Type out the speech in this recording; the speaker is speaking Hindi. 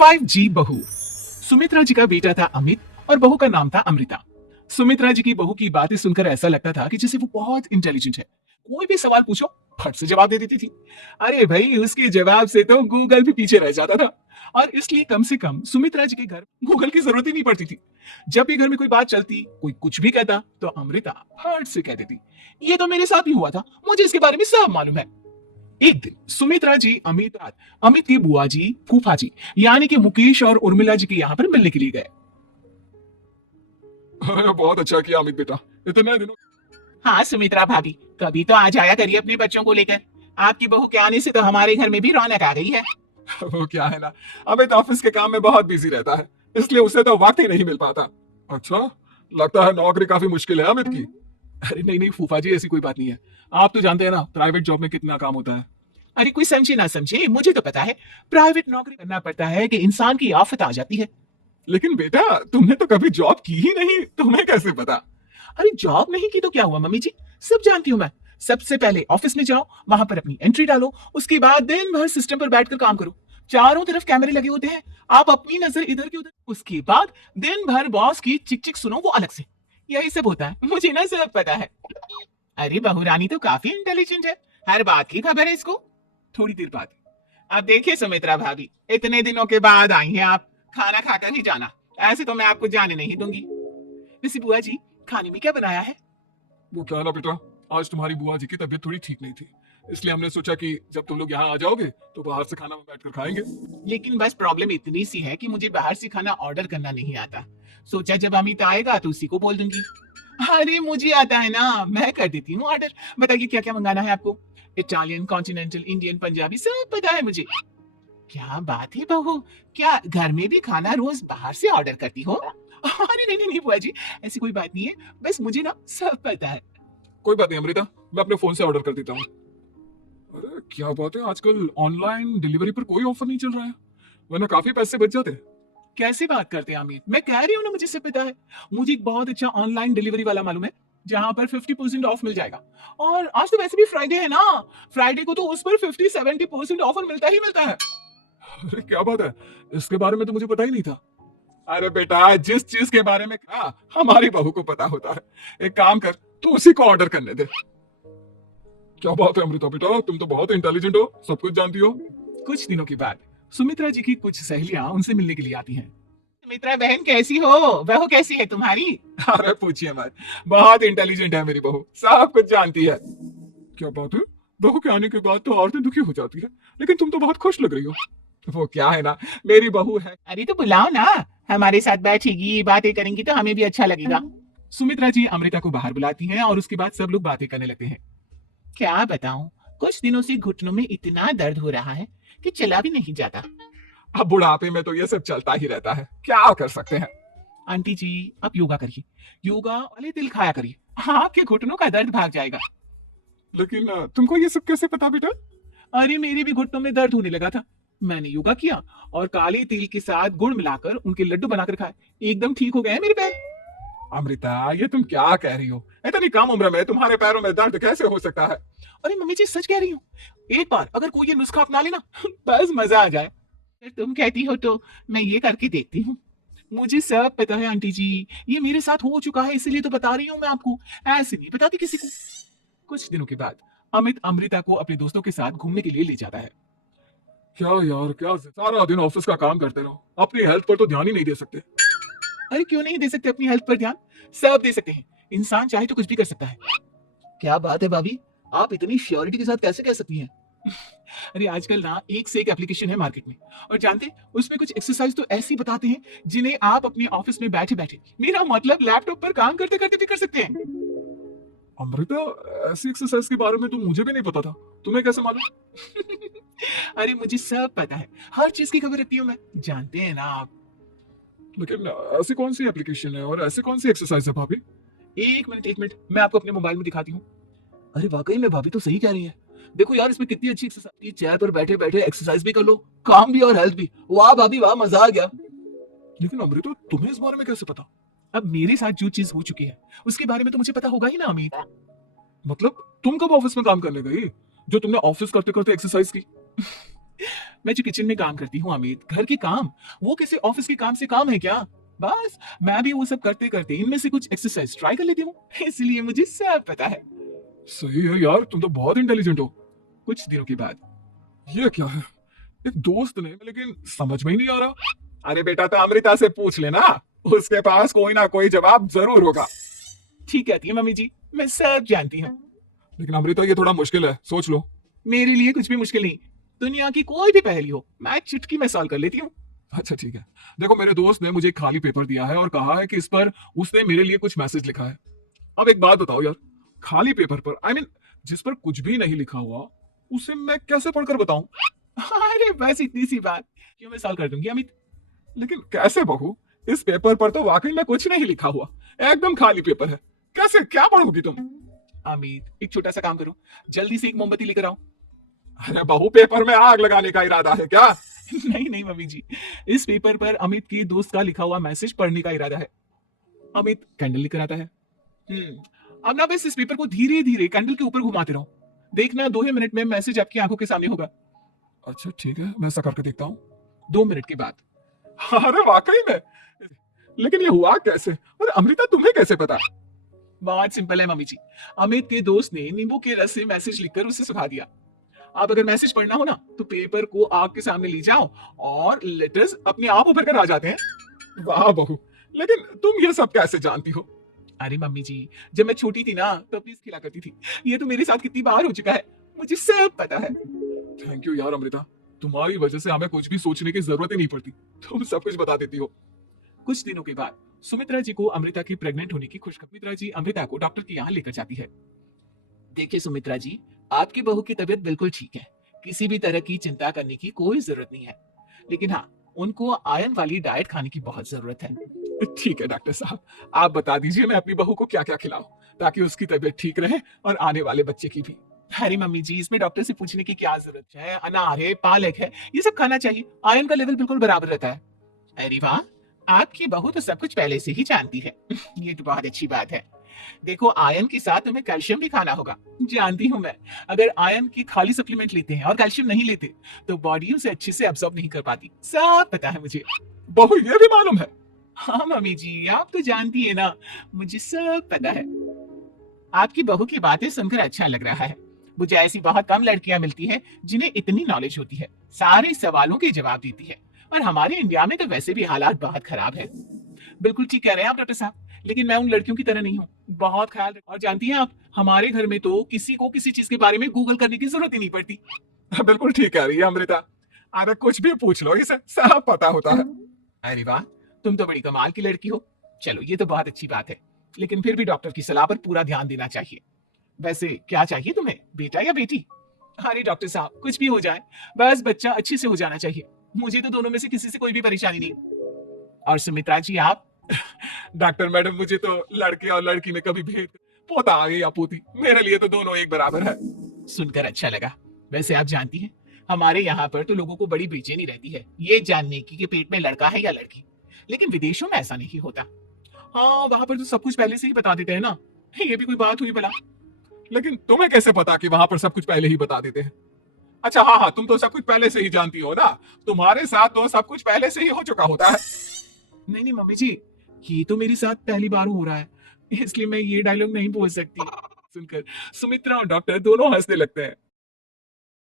5G बहू। सुमित्रा जी का बेटा था अमित और बहू का नाम था अमृता। सुमित्रा जी की बहू की बातें सुनकर ऐसा लगता था कि जैसे वो बहुत इंटेलिजेंट है। कोई भी सवाल पूछो फट से जवाब दे देती थी। अरे भाई, उसके जवाब से तो गूगल भी पीछे रह जाता था। और इसलिए कम से कम सुमित्रा जी के घर गूगल की जरूरत ही नहीं पड़ती थी। जब भी घर में कोई बात चलती, कोई कुछ भी कहता, तो अमृता फट से कह देती, ये तो मेरे साथ भी हुआ था, मुझे इसके बारे में सब मालूम है। एक दिन सुमित्रा जी अमित की बुआ जी, फूफा जी यानी कि मुकेश और उर्मिला जी के यहाँ पर मिलने के लिए गए। बहुत अच्छा किया अमित बेटा, इतने दिनों। हाँ सुमित्रा भाभी, कभी तो आ जाया करिए अपने बच्चों को लेकर। आपकी बहू के आने से तो हमारे घर में भी रौनक आ गई है। वो क्या है ना, अमित ऑफिस के काम में बहुत बिजी रहता है, इसलिए उसे तो वक्त ही नहीं मिल पाता। अच्छा, लगता है नौकरी काफी मुश्किल है अमित की। अरे नहीं नहीं फूफा जी, ऐसी कोई बात नहीं है। आप तो जानते हैं ना प्राइवेट जॉब में कितना काम होता है। अरे कोई समझे ना समझे, मुझे तो पता है प्राइवेट नौकरी करना पड़ता है कि इंसान की आफत आ जाती है। लेकिन बेटा, तुमने तो कभी जॉब की ही नहीं, तुम्हें कैसे पता? अरे जॉब नहीं की तो क्या हुआ मम्मी जी, सब जानती हूँ मैं। सबसे पहले ऑफिस में जाओ, वहां पर अपनी एंट्री डालो, उसके बाद दिन भर सिस्टम पर बैठकर काम करो। चारों तरफ कैमरे लगे होते हैं, आप अपनी नजर इधर की उधर। उसके बाद दिन भर बॉस की चिक चिक सुनो, वो अलग से। यही सब होता है, मुझे ना सब पता है। अरे बहू रानी तो काफी इंटेलिजेंट है, हर बात की खबर है इसको। थोड़ी देर बाद, अब देखिए सुमित्रा भाभी, इतने दिनों के बाद आई हैं आप, खाना खाकर ही जाना, ऐसे तो मैं आपको जाने नहीं दूंगी। वैसे बुआ जी, खाने में क्या बनाया है? वो क्या है ना बेटा, आज तुम्हारी बुआ जी की तबीयत थोड़ी ठीक नहीं थी, इसलिए हमने सोचा कि जब तुम लोग यहाँ आ जाओगे तो बाहर से खाना बैठकर खाएंगे। लेकिन बस प्रॉब्लम इतनी सी है कि मुझे बाहर से खाना ऑर्डर करना नहीं आता। सोचा जब अमित आएगा तो उसी को बोल दूंगी। अरे मुझे आता है ना, मैं कर देती हूँ ऑर्डर। बताइए क्या क्या मंगाना है आपको? इटालियन, कॉन्टिनेंटल, इंडियन, पंजाबी, सब पता है मुझे। क्या बात है बहू, क्या घर में भी खाना रोज बाहर से ऑर्डर करती हो? अरे नहीं नहीं नहीं बुआ जी, ऐसी कोई बात नहीं है, बस मुझे ना सब पता है। कोई बात नहीं अमृता, मैं अपने फोन से ऑर्डर कर देता हूँ। अरे क्या बात है, आजकल ऑनलाइन डिलीवरी पर कोई ऑफर नहीं चल रहा है, वरना काफी पैसे बच जाते। कैसे बात करते हैं अमित, मैं कह रही हूँ ना मुझे सब पता है। मुझे एक बहुत अच्छा ऑनलाइन डिलीवरी वाला मालूम है, जहां पर 50% ऑफ मिल जाएगा। और आज तो वैसे भी फ्राइडे है ना, फ्राइडे को तो उस पर 50-70% ऑफर मिलता ही मिलता है। अरे क्या बात है, इसके बारे में तो मुझे पता ही नहीं था। अरे बेटा, जिस चीज के बारे में कहा हमारी बहू को पता होता है। एक काम कर, तू उसी को ऑर्डर करने दे। क्या बात है अमृता बेटा, तुम तो बहुत इंटेलिजेंट हो, सब कुछ जानती हो। कुछ दिनों के बाद सुमित्रा जी की कुछ सहेलियां उनसे मिलने के लिए आती हैं। सुमित्रा बहन कैसी हो, बहू कैसी है तुम्हारी? अरे पूछिए मत, बहुत इंटेलिजेंट है मेरी बहू, सब कुछ जानती है। क्या बात है, बहू के आने के बाद तो औरतें दुखी हो जाती है, लेकिन तुम तो बहुत खुश लग रही हो। वो क्या है ना, मेरी बहू है। अरे तो बुलाओ ना, हमारे साथ बैठेगी, बातें करेंगी तो हमें भी अच्छा लगेगा। सुमित्रा जी अमृता को बाहर बुलाती हैं और उसके बाद सब लोग बातें करने लगते हैं। क्या बताऊं, कुछ दिनों से घुटनों में इतना दर्द हो रहा है कि चला भी नहीं जाता। अब बुढ़ापे में तो ये सब चलता ही रहता है, क्या कर सकते हैं। आंटी जी, आप योगा करिए, योगा वाले तिल खाया करिए, आपके घुटनों का दर्द भाग जाएगा। लेकिन तुमको ये सब कैसे पता बेटा? अरे मेरे भी घुटनों में दर्द होने लगा था, मैंने योगा किया और काले तिल के साथ गुड़ मिलाकर उनके लड्डू बनाकर खाए, एकदम ठीक हो गए हैं मेरे पैर। अमृता, ये तुम क्या कह रही हो? इतनी कम उम्र में तुम्हारे पैरों में दर्द कैसे हो सकता है? अरे मम्मी जी सच कह रही हूँ, एक बार अगर कोई ये नुस्खा अपना लेना बस मजा आ जाए। अगर तुम कहती हो तो मैं ये करके देखती हूँ। मुझे सब पता है आंटी जी, ये मेरे साथ हो चुका है, इसीलिए तो बता रही हूँ मैं आपको, ऐसे नहीं बताती किसी को। कुछ दिनों के बाद अमित अमृता को अपने दोस्तों के साथ घूमने के लिए ले जाता है। क्या यार, क्या सारा दिन ऑफिस का काम करते रहो, अपनी हेल्थ पर तो ध्यान ही नहीं दे सकते। अरे क्यों नहीं दे सकते अपनी हेल्थ पर ध्यान, सब दे सकते हैं, इंसान चाहे तो कुछ भी कर सकता है। क्या बात है भाभी, आप इतनी श्योरिटी के साथ कैसे कह सकती हैं? अरे आजकल ना एक से एक एप्लीकेशन है मार्केट में, और जानते उसमें कुछ एक्सरसाइज तो ऐसी बताते हैं जिन्हें आप अपने ऑफिस में बैठे बैठे, मेरा मतलब लैपटॉप पर काम करते करते भी कर सकते हैं। अमृता, ऐसी एक्सरसाइज के बारे में तो मुझे भी नहीं पता था, तुम्हें कैसे मालूम? अरे मुझे सब पता है, हर चीज की खबर रखती हूँ मैं, जानते हैं ना आप। लेकिन ऐसी कौन सी एप्लीकेशन है और ऐसी कौन सी एक्सरसाइज है भाभी? एक मिनट, मैं आपको अपने मोबाइल में दिखाती हूँ। अरे वाकई में भाभी तो सही कह रही है, देखो यार इसमें कितनी अच्छी एक्सरसाइज, चेयर पर बैठे बैठे एक्सरसाइज भी कर लो, काम भी और हेल्थ भी, वाह भाभी वाह, मजा आ गया। लेकिन अमृता, तुम्हें इस बारे में कैसे पता? अब मेरे साथ जो चीज हो चुकी है उसके बारे में तो मुझे पता होगा ही ना अमित। मतलब तुम कब ऑफिस में काम करने गई जो तुमने ऑफिस करते करते एक्सरसाइज की? मैं जो किचन में काम करती हूँ अमित, घर के काम, वो किसी ऑफिस के काम से काम है क्या? बस मैं भी वो सब करते करते इनमें से कुछ एक्सरसाइज ट्राई कर लेती हूँ, इसलिए मुझे सब पता है। सही है यार, तुम तो बहुत इंटेलिजेंट हो। कुछ दिनों के बाद, ये क्या है? एक दोस्त ने, लेकिन समझ में ही नहीं आ रहा। अरे बेटा, तो अमृता से पूछ लेना, उसके पास कोई ना कोई जवाब जरूर होगा। ठीक कहती है मम्मी जी, मैं सब जानती हूँ। लेकिन अमृता, ये थोड़ा मुश्किल है, सोच लो। मेरे लिए कुछ भी मुश्किल नहीं, दुनिया की कोई भी पहेली हो मैं चुटकी में सॉल्व कर लेती हूँ। अच्छा ठीक है। देखो, मेरे दोस्त ने मुझे एक खाली पेपर दिया है और कहा है कि इस पर उसने मेरे लिए कुछ मैसेज लिखा है। अब एक बात बताओ यार, खाली पेपर पर, आई मीन जिस पर कुछ भी नहीं लिखा हुआ, उसे मैं कैसे पढ़कर बताऊं? अरे बस इतनी सी बात, क्यों मैं सॉल्व कर दूंगी अमित। लेकिन कैसे बहू? इस पेपर पर तो वाकई में कुछ नहीं लिखा हुआ, एकदम खाली पेपर है। कैसे, क्या पढ़ोगी तुम? अमित एक छोटा सा काम करो, जल्दी से एक मोमबत्ती लेकर आओ। अरे बहू, पेपर में आग लगाने का इरादा है क्या? नहीं नहीं मम्मी जी, इस पेपर पर अमित की दोस्त का लिखा हुआ मैसेज पढ़ने का इरादा है। अमित कैंडल लेकर आता है। अब ना बस इस पेपर को धीरे धीरे कैंडल के ऊपर घुमाते रहो, देखना 2 ही मिनट में मैसेज आपकी आंखों के सामने होगा। अच्छा ठीक है, मैं ऐसा करके देखता हूँ। 2 मिनट के बाद। अरे वाकई में? लेकिन ये हुआ कैसे, और अमृता तुम्हें कैसे पता? बहुत सिंपल है मम्मी जी, अमित के दोस्त ने नींबू के रस से मैसेज लिखकर उसे सुखा दिया। अब अगर मैसेज पढ़ना हो ना तो पेपर को आग के सामने ले जाओ और लेटर्स अपने आप उभर कर आ जाते हैं। वाह बहू, लेकिन तुम ये सब कैसे जानती हो? अरे मम्मी जी, जब मैं छोटी थी ना तो प्लीज खिला करती थी, ये तो मेरे साथ कितनी बार हो चुका है, मुझे सब पता है। थैंक यू यार अमृता, तुम्हारी वजह से हमें कुछ भी सोचने की जरूरत ही नहीं पड़ती, तुम सब कुछ बता देती हो। कुछ दिनों के बाद सुमित्रा जी को अमृता की प्रेग्नेंट होने की खुशखबरी, सुमित्रा जी अमृता को डॉक्टर के यहाँ लेकर जाती है। देखिए सुमित्रा जी, आपकी बहू की तबीयत बिल्कुल ठीक है, किसी भी तरह की चिंता करने की कोई जरूरत नहीं है, लेकिन हाँ, उनको आयरन वाली डाइट खाने की बहुत जरूरत है। ठीक है डॉक्टर साहब, आप बता दीजिए मैं अपनी बहू को क्या क्या खिलाऊं ताकि उसकी तबीयत ठीक रहे और आने वाले बच्चे की भी। अरे मम्मी जी, इसमें डॉक्टर से पूछने की क्या जरूरत है, अनार है, पालक है, ये सब खाना चाहिए, आयरन का लेवल बिल्कुल बराबर रहता है। अरे वाह, आपकी बहू तो सब कुछ पहले से ही जानती है। ये तो बहुत अच्छी बात है। देखो, आयरन के साथ हमें कैल्शियम भी खाना होगा, जानती हूँ मैं, अगर आयरन की खाली सप्लीमेंट लेते हैं और कैल्शियम नहीं लेते तो बॉडी उसे अच्छे से अब्सॉर्ब नहीं कर पाती, सब पता है मुझे। बहू, ये भी मालूम है? हाँ मम्मी जी, आप तो जानती है ना, मुझे सब पता है। आपकी बहू की बातें सुनकर अच्छा लग रहा है, मुझे ऐसी बहुत कम लड़कियां मिलती है जिन्हें इतनी नॉलेज होती है, सारे सवालों के जवाब देती है, और हमारे इंडिया में तो वैसे भी हालात बहुत खराब है। बिल्कुल ठीक कह रहे हैं आप डॉक्टर साहब, लेकिन मैं उन लड़कियों की तरह नहीं हूँ, बहुत ख्याल और जानती हैं आप, हमारे घर में तो किसी को किसी चीज के बारे में गूगल करने की जरूरत ही नहीं पड़ती। बिल्कुल ठीक कह रही है अमृता, अरे कुछ भी पूछ लो, इसे सब पता होता है। अरे वाह, तुम तो बड़ी कमाल की लड़की हो। चलो ये तो बहुत अच्छी बात है, लेकिन फिर भी डॉक्टर की सलाह पर पूरा ध्यान देना चाहिए। वैसे क्या चाहिए तुम्हें, बेटा या बेटी? अरे डॉक्टर साहब, कुछ भी हो जाए, बस बच्चा अच्छे से हो जाना चाहिए, मुझे तो दोनों में से किसी से कोई भी परेशानी नहीं। और सुमित्रा जी आप? डॉक्टर मैडम, मुझे तो लड़के और लड़की में कभी भेद, पोता आगे या पोती, मेरे लिए तो दोनों एक बराबर है। सुनकर अच्छा लगा। वैसे आप जानती हैं, हमारे यहाँ पर तो लोगों को बड़ी बेचैनी रहती है ये जानने की कि पेट में लड़का है या लड़की, लेकिन विदेशों में ऐसा नहीं होता। हाँ, वहां पर तो सब कुछ पहले से ही बता देते हैं ना, ये भी कोई बात हुई भला? लेकिन तुम्हें कैसे पता कि वहां पर सब कुछ पहले ही बता देते हैं? अच्छा हाँ हाँ, तुम तो सब कुछ पहले से ही जानती हो ना, तुम्हारे साथ तो सब कुछ पहले से ही हो चुका होता है। नहीं नहीं मम्मी जी, ये तो मेरे साथ पहली बार हो रहा है, इसलिए मैं ये डायलॉग नहीं बोल सकती। सुनकर सुमित्रा और डॉक्टर दोनों हंसने लगते हैं।